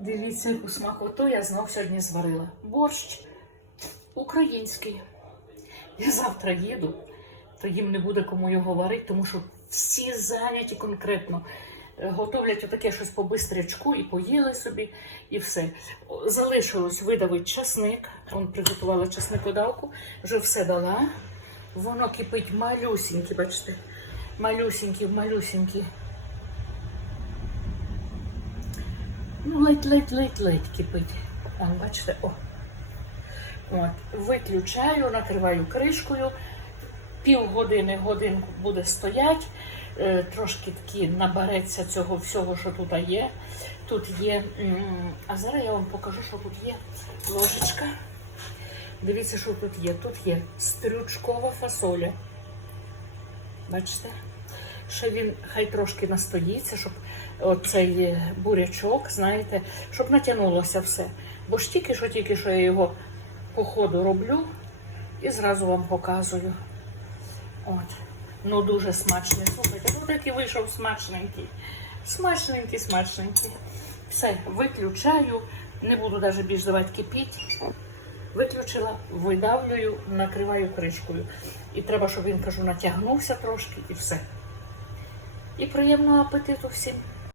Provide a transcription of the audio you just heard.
Дивіться, яку смакоту я знов сьогодні зварила. Борщ український. Я завтра їду, то їм не буде кому його варити, тому що всі зайняті конкретно. Е, Готовлять отаке щось по бистрячку і поїли собі, і все. Залишилось видавити часник. Он приготувала часникодавку, вже все дала. Воно кипить малюсінькі, бачите, малюсінькі, малюсінькі. Ну, ледь-ледь-ледь-ледь кипить. А, бачите, о. От, виключаю, накриваю кришкою. Півгодини, годинку буде стоять. Е, трошки такі набереться цього всього, що тут є. Тут є. А зараз я вам покажу, що тут є. Ложечка. Дивіться, що тут є. Тут є стрючкова фасоля. Бачите? Ще він хай трошки настоїться, щоб оцей е, бурячок, знаєте, щоб натягнулося все. Бо ж тільки що, тільки що я його по ходу роблю і зразу вам показую. От. Ну дуже смачний. Слухайте, ну такий вийшов смачненький. Смачненький, смачненький. Все, виключаю, не буду навіть більш давати кипіть. Виключила, видавлюю, накриваю кришкою. І треба, щоб він кажу, натягнувся трошки і все. І приємного апетиту всім.